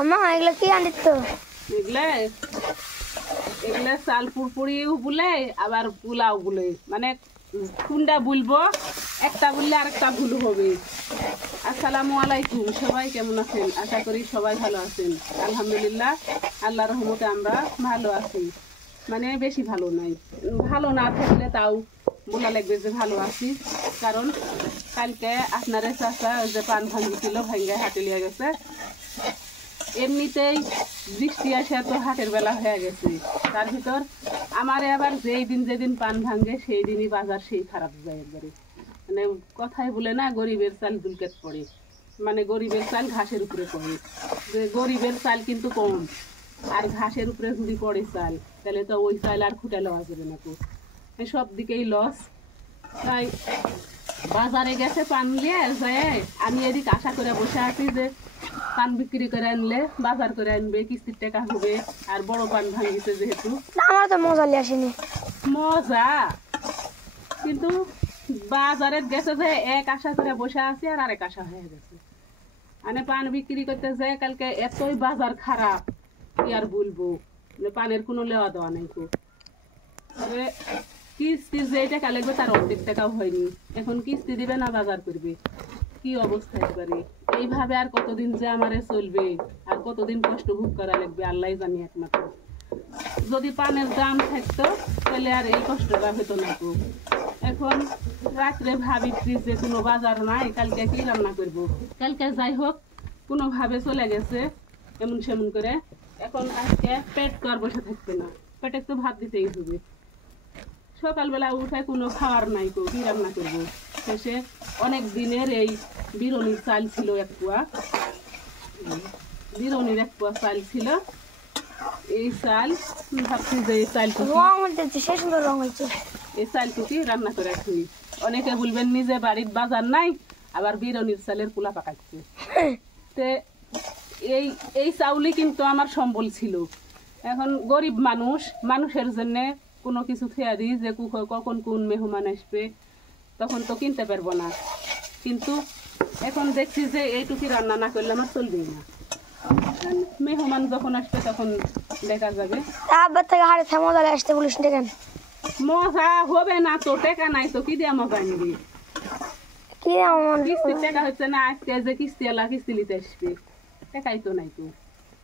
আমা এগুলা কি আনিত তো এগুলা এগুলা চাল পুরপুরিও বলে আবার পোলাও বলে মানে কোনটা বলবো একটা বললে আরেকটা ভুল হবে। আসসালামু আলাইকুম, সবাই কেমন আছেন? আশা করি সবাই ভালো আছেন। আলহামদুলিল্লাহ, আল্লাহর রহমতে আমরা ভালো আছি। মানে বেশি ভালো নাই, ভালো না থাকলে তাও বলা লাগবে যে ভালো আছি। কারণ কালকে আপনার চাচা যে পান ভাঙিছিল, ভাঙ্গায় হাটে লিয়ে গেছে। এমনিতেই বৃষ্টি আসে তো হাটের বেলা হয়ে গেছে, তার ভিতর আমার আবার যেদিন পান ভাঙে সেই দিনই বাজার সেই খারাপ যায় একবারে। মানে কথাই বলে না, গরিবের চাল দুলকেট পড়ে, মানে গরিবের চাল ঘাসের উপরে পড়ে। যে গরিবের চাল কিন্তু কম, আর ঘাসের উপরে যদি পড়ে চাল তাহলে তো ওই চাল আর খুঁটে লওয়া যাবে না। তো সব দিকেই লস। তাই বাজারে গেছে পান নিয়ে যায়, আমি এদিকে আশা করে বসে আছি যে পান বিক্রি করে আনলে বাজার করে আনবে, কিস্তির টাকা হবে। আর বড় পান ভাঙিছে যেহেতু, আমার তো মজা আসেনি মজা। কিন্তু বাজারে গেছে যে এক আশা করে বসে আছি আর আরেক আশা হয়ে গেছে। মানে পান বিক্রি করতে যায় কালকে এতই বাজার খারাপ, কি আর বলবো। পানের কোনো লেওয়া দেওয়া নাই। তো কিস্তির যে টাকা লাগবে তার অর্ধেক টাকাও হয়নি। এখন কিস্তি দিবে না বাজার করবে, কি অবস্থা একবারে। এইভাবে আর কতদিন যে আমারে চলবে, আর কতদিন কষ্ট ভোগ করা লাগবে আল্লাহ জানি একমাত্র। যদি পানের দাম থাকতো তাহলে আর এই কষ্টটা হতো না। তো এখন রাত্রে ভাবি যে কোনো বাজার নাই, কালকে কি রান্না করব। কালকে যাই হোক কোনোভাবে চলে গেছে এমন সেমন করে। এখন আজকে পেট তো আর বসে থাকবে না, পেটে তো ভাত দিতেই হবে। সকালবেলা উঠে কোনো খাওয়ার নাই, তো কি রান্না করবো। শেষে অনেক দিনের এই বিরনির চাল ছিল এক পোয়া, বিরনির এক পোয়া চাল ছিল। এই চাল ভাবছি যে এই চালটুকু এই চালটুকি রান্না করে খাই। অনেকে বলবেন নিজে বাড়ির বাজার নাই, আবার বিরনির চালের কুলা পাকাচ্ছে। তে এই এই চাউলই কিন্তু আমার সম্বল ছিল। এখন গরিব মানুষ, মানুষের জন্য কোনো কিছু খেয়া দিই যে কখন কোন মেহমান আসবে, তখন তো কিনতে পারবো না। কিন্তু এখন দেখছি যে এইটুকি রান্না না করলে আমার চলবেই না। মেহমান যখন আসবে তখন দেখা যাবে। মজা হবে না তো, টাকা নাই তো কি দিয়া মজা নিবি। কিস্তির টাকা হচ্ছে না, আজকে যে কিস্তি এলা কিস্তি নিতে আসবে, টাকাই তো নাই। তো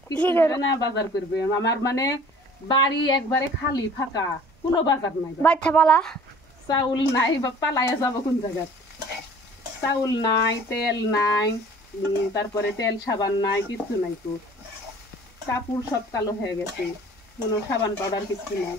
কিস্তি দেবে না, বাজার করবে। আমার মানে বাড়ি একবারে খালি ফাঁকা, কোনো বাজার নাই। চাউল নাই, বা পালাইয়া যাবো কোন জায়গায়। চাউল নাই, তেল নাই, তারপরে তেল সাবান নাই, কিচ্ছু নাই। তো কাপড় সব কালো হয়ে গেছে, কোনো সাবান পাউডার কিছু নাই।